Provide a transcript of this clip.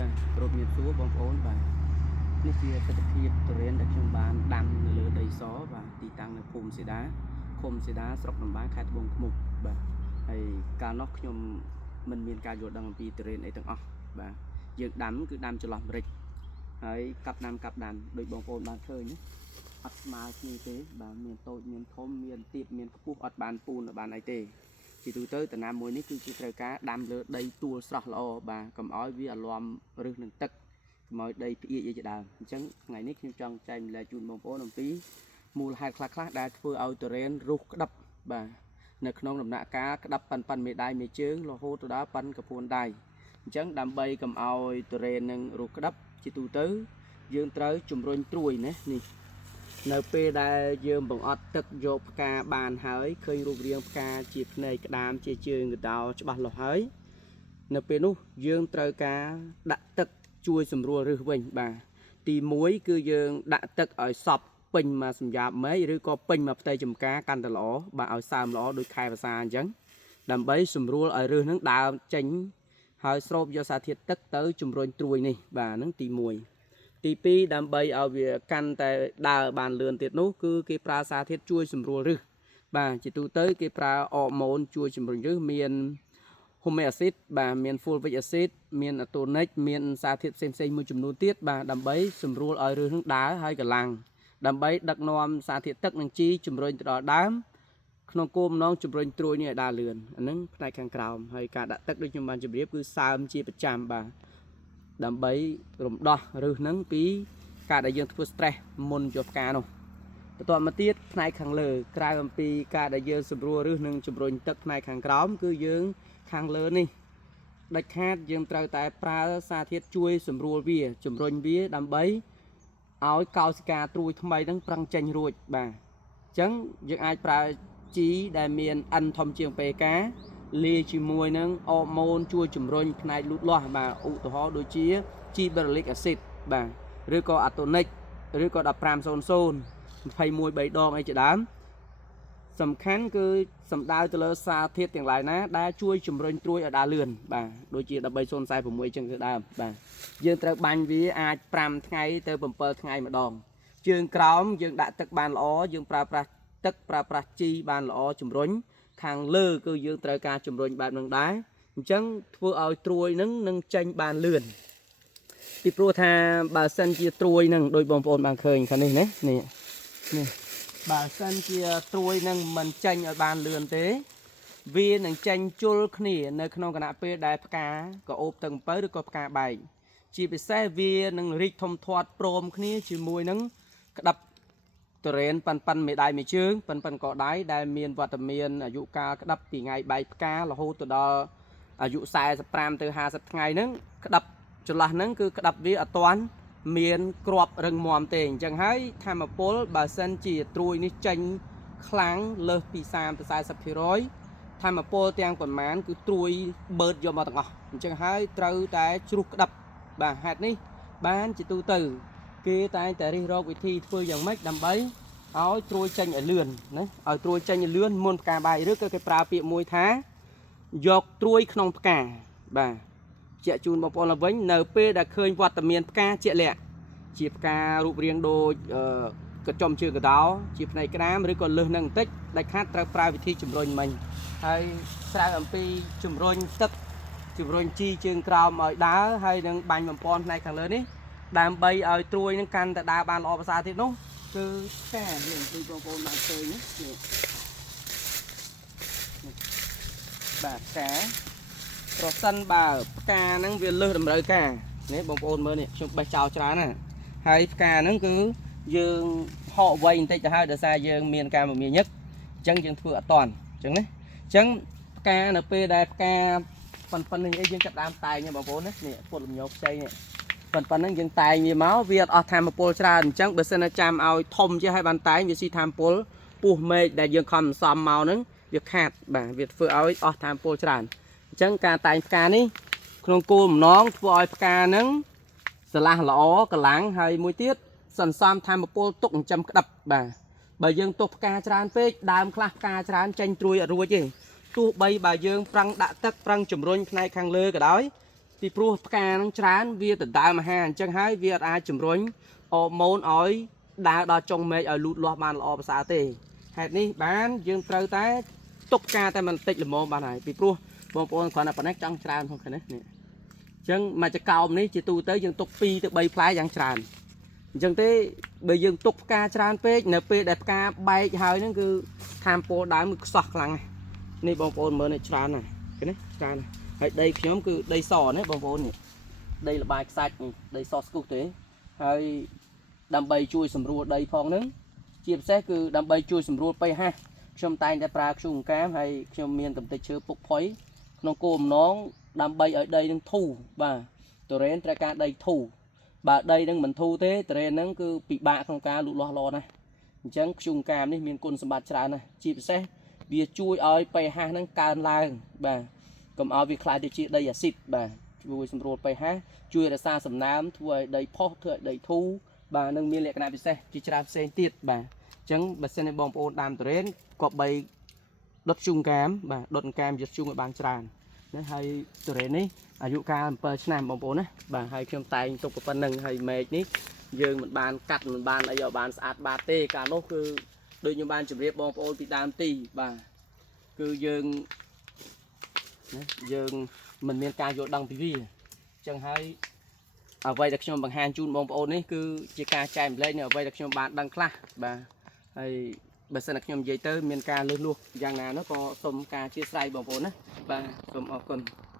បាទប្រូបមានសួរបងប្អូនបាទនេះជាទស្សនវិជ្ជាទុរេនដែលខ្ញុំបានដាំនៅលើដីសបាទទីតាំងនៅភូមិសេដាឃុំសេដាស្រុកដំបងខេត្តត្បូងឃ្មុំបាទហើយកាលនោះខ្ញុំមិនមានការយល់ដឹងអំពីទុរេនអីទាំងអស់បាទយើងដាំគឺដាំចន្លោះម្រេចហើយកាប់ដាំដូចបងប្អូនបានឃើញណាអត់ស្មើគ្នាទេបាទមានតូចមានធំមានទាបមានខ្ពស់អត់បានពូនអត់បានអីទេជាទូទៅដំណាំមួយនេះគឺជាត្រូវការដាំលើដីទួលស្រស់ល្អបាទកុំឲ្យវាអាលំរឹសនឹងទឹកកុំឲ្យដីផ្អៀកជាដើមអញ្ចឹងថ្ងៃនេះខ្ញុំចង់ចែកម្លែកជូនបងប្អូនអំពីមូលហេតុខ្លះដែលធ្វើឲ្យទុរេនរុះក្តាប់បាទនៅក្នុងដំណាក់កាលក្តាប់ប៉ាន់មេដៃមេជើងរហូតទៅដល់ប៉ាន់កពួនដៃអញ្ចឹងដើម្បីកុំឲ្យទុរេននឹងរុះក្តាប់ជាទូទៅយើងត្រូវជំរុញត្រួយណានេះនៅពេលដែលយើងបង្អត់ទឹកយកផ្កាបានហើយឃើញរូបរាងផ្កាជាភ្នែកក្តាមជាជើងកដោច្បាស់លាស់ហើយនៅពេលនោះយើងត្រូវការដាក់ទឹកជួយសម្រួលឫសវិញបាទទី1គឺយើងដាក់ទឹកឲ្យសពពេញមកសម្រាប់មេឬក៏ពេញមកផ្ទៃចំការកាន់តែល្អបាទឲ្យសើមល្អដូចខែភាសាអញ្ចឹងដើម្បីសម្រួលឲ្យឫសនឹងដើរចេញហើយស្រូបយកសារធាតុទឹកទៅជំរុញត្រួយនេះបាទហ្នឹងទី1ទី2ដើម្បីឲ្យវាកាន់តែដើរបានលឿនទៀតនោះគឺគេប្រើសារធាតុជួយសម្រួលឫសបាទជាទូទៅគេប្រើអរម៉ូនជួយជំរុញឫសមានhumic acid បាទមាន fulvic acid មាន atonic មានសារធាតុផ្សេងៗមួយចំនួនទៀតបាទដើម្បីសម្រួលឲ្យឫសនឹងដើរហើយកលាំងដើម្បីដឹកនាំសារធាតុទឹកនិងជីជំរុញទៅដល់ដើមក្នុងគោលបំណងជំរុញត្រួយនេះឲ្យដើរលឿនអាហ្នឹងផ្នែកខាងក្រោមហើយការដាក់ទឹកដូចខ្ញុំបានជម្រាបគឺសើមជាប្រចាំបាទដើម្បីរំដោះឫសហ្នឹងពីការដែលយើងធ្វើ stress មុនយកផ្កានោះបន្តមកទៀតផ្នែកខាងលើក្រៅអំពីការដែលយើងសម្រួលឫសនិងជំរុញទឹកផ្នែកខាងក្រោមគឺយើងខាងលើនេះដាច់ខាតយើងត្រូវតែប្រើសារធាតុជួយសម្រួលវាជំរុញវាដើម្បីឲ្យកោសិកាត្រួយថ្មីហ្នឹងប្រឹងចេញរួចបាទអញ្ចឹងយើងអាចប្រើជីដែលមាន N ធំជាង PK លាយជាមួយនឹងអរម៉ូនជួយជំរុញផ្នែកលូតលាស់បាទឧទាហរណ៍ដូចជា Gibberellic acid បាទឬក៏ Atonic ឬក៏1500 21 3ដងអីជាដើមសំខាន់គឺសំដៅទៅលើសារធាតុទាំងឡាយណាដែលជួយជំរុញត្រួយឲ្យដើរលឿនបាទដូចជា1346អញ្ចឹងគឺដើមបាទយើងត្រូវបាញ់វាអាច5ថ្ងៃទៅ7ថ្ងៃម្ដងជើងក្រោមយើងដាក់ទឹកបានល្អយើងប្រើប្រាស់ទឹកប្រើប្រាស់ជីបានល្អជំរុញខាងលើគឺយើងត្រូវការជំរុញបែបនឹងដែរអញ្ចឹងធ្វើឲ្យត្រួយនឹងចេញបានលឿនពីព្រោះថាបើសិនជាត្រួយនឹងដូចបងប្អូនបានឃើញខាងនេះណានេះបើសិនជាត្រួយនឹងមិនចេញឲ្យបានលឿនទេវានឹងចេញជុលគ្នានៅក្នុងគណៈពេលដែលផ្កាក៏អូបទឹកអំពៅឬក៏ផ្កាបែកជាពិសេសវានឹងរីកធំធាត់ព្រមគ្នាជាមួយនឹងក្តាប់ទុរេនប៉ាន់មេដៃមួយជើងប៉ាន់កដៃដែលមានវត្តមានអាយុកាលក្តាប់ពីថ្ងៃបែកផ្ការហូតទៅដល់អាយុ45ទៅ50ថ្ងៃហ្នឹងក្តាប់ចន្លោះហ្នឹងគឺក្តាប់វាអត់ទាន់មានក្របរឹងមាំទេអញ្ចឹងហើយធម្មពលបើសិនជាត្រួយនេះចេញខ្លាំងលើសពី30ទៅ40% ធម្មពលទាំងប៉ុន្មានគឺត្រួយបឺតយកមកទាំងអស់អញ្ចឹងហើយត្រូវតែជ្រុះក្តាប់បាទហេតុនេះបានជាទូទៅគេតែងតែរិះរកវិធីធ្វើយ៉ាងម៉េចដើម្បីឲ្យត្រួយចេញឲ្យលឿនណាឲ្យត្រួយចេញឲ្យលឿនមុនផ្កាបាយឬក៏គេប្រើពាក្យមួយថាយកត្រួយក្នុងផ្កាបាទជាក់ជូនបងប្អូនឡើងវិញនៅពេលដែលឃើញវត្តមានផ្កាជាក់លាក់ជាផ្ការូបរាងដូចកញ្ចុំជើងកដោជាផ្នែកក្តាមឬក៏លើសនឹងបន្តិចដាច់ខាតត្រូវប្រើវិធីជំរុញមិញហើយក្រៅអំពីជំរុញទឹកជំរុញជីជើងក្រោមឲ្យដើរហើយនឹងបាញ់បំពន់ផ្នែកខាងលើនេះដើម្បីឲ្យត្រួយនឹងកាន់តែដើរបានល្អប្រសើរទៀតនោះគឺផ្កានេះដូចបងប្អូនបានឃើញនេះបាទផ្កាប្រសិនបើផ្កាហ្នឹងវាលើសតម្រូវការនេះបងប្អូនមើលនេះខ្ញុំបេះចោលច្រើនណាហើយផ្កាហ្នឹងគឺយើងហកវែងបន្តិចទៅហើយដោយសារយើងមានការមមាញឹកអញ្ចឹងយើងធ្វើអត់តាន់អញ្ចឹងណាអញ្ចឹងផ្កានៅពេលដែលផ្កាប៉ុណ្្នឹងអីយើងចាប់ដើមតែងបងប្អូនណានេះពុតលំញោខ្ចីនេះប៉ុណ្្នឹងយើងតែងវាមកវាអត់អស់ធម្មពលច្រើនអញ្ចឹងបើសិនតែចាំឲ្យធំចេះឲ្យបានតែងវាស៊ីធម្មពលពុះមេឃដែលយើងខំសំមកហ្នឹងវាខាតបាទវាធ្វើឲ្យអស់ធម្មពលច្រើនអញ្ចឹងការតែងផ្កានេះក្នុងគោលបំណងធ្វើឲ្យផ្កាហ្នឹងស្រឡះល្អកម្លាំងហើយមួយទៀតសន្សំធម្មពលទុកចិញ្ចឹមក្តាប់បាទបើយើងទុកផ្កាច្រើនពេកដើមខ្លះផ្កាច្រើនចេញត្រួយអត់រួចទេទោះបីបើយើងប្រឹងដាក់ទឹកប្រឹងជំរុញផ្នែកខាងលើក៏ដោយ ពីព្រោះផ្កានឹងច្រើនវាដដើមអាហារអញ្ចឹងហើយវាអាចជំរុញអរម៉ូនឲ្យដើរដល់ចុងមែកឲ្យលូតលាស់បានល្អប្រសើរទេហេតុនេះបានយើងត្រូវតែទុកផ្កាតែបន្តិចល្មមបានហើយពីព្រោះបងប្អូនគ្រាន់តែប៉ុណ្ណេះចង់ច្រើនផងខាងនេះអញ្ចឹងមកចកោមនេះជាទូទៅយើងទុក2 ទៅ 3 ផ្លែយ៉ាងច្រើនអញ្ចឹងទេបើយើងទុកផ្កាច្រើនពេកនៅពេលដែលផ្កាបែកហើយហ្នឹងគឺខាមពលដើមគឺខ្សោះខ្លាំងនេះបងប្អូនមើលនេះច្រើនណាស់ឃើញទេច្រើនហើយដីខ្ញុំគឺដីសណាបងប្អូននេះដីល្បាយខ្សាច់នេះដីសស្គុះទេហើយដើម្បីជួយសម្រួលដីផងហ្នឹងជាពិសេសគឺដើម្បីជួយសម្រួលpHខ្ញុំតែងតែប្រើធ្យូងអង្កាមហើយខ្ញុំមានកំទេចឈើពុកផុយក្នុងគោលបំណងដើម្បីឲ្យដីនឹងធូរបាទទុរេនត្រូវការដីធូរបើដីនឹងមិនធូរទេទុរេនហ្នឹងគឺពិបាកក្នុងការលូតលាស់ល្អណាស់អញ្ចឹងធ្យូងអង្កាមនេះមានគុណសម្បត្តិច្រើនណាស់ជាពិសេសវាជួយឲ្យ pH ហ្នឹងកើនឡើងបាទកុំឲ្យវាខ្លាយទៅជាដីអាស៊ីតបាទជួយសម្រួល pH ជួយរក្សាសំណើមធ្វើឲ្យដីផុសធ្វើឲ្យដីធូរបាទនឹងមានលក្ខណៈពិសេសជាច្រើនផ្សេងទៀតបាទអញ្ចឹងបើសិនជាបងប្អូនដាំទុរេនគប្បីដុតធ្យូងអង្កាមបាទដុតអង្កាមយកធ្យូងឲ្យបានច្រើនណាហើយទុរេននេះអាយុកាល7 ឆ្នាំបងប្អូនណាបាទហើយខ្ញុំតែងទុកប៉ុណ្្នឹងហើយមែកនេះយើងមិនបានកាត់មិនបានអីឲ្យបានស្អាតបាតទេកាលនោះគឺដូចខ្ញុំបានជម្រាបបងប្អូនពីដើមទីបាទគឺយើងមិនមានការយល់ដឹងពីវាអញ្ចឹងហើយអ្វីដែលខ្ញុំបង្ហាញជូនបងប្អូននេះគឺជាការចែកម្លែកនៅអ្វីដែលខ្ញុំបានដឹងខ្លះបាទហើយបើសិនតែខ្ញុំនិយាយទៅមានការលើសលួសយ៉ាងណានោះក៏សូមការអធិស្ឋានបងប្អូនណាបាទសូមអរគុណ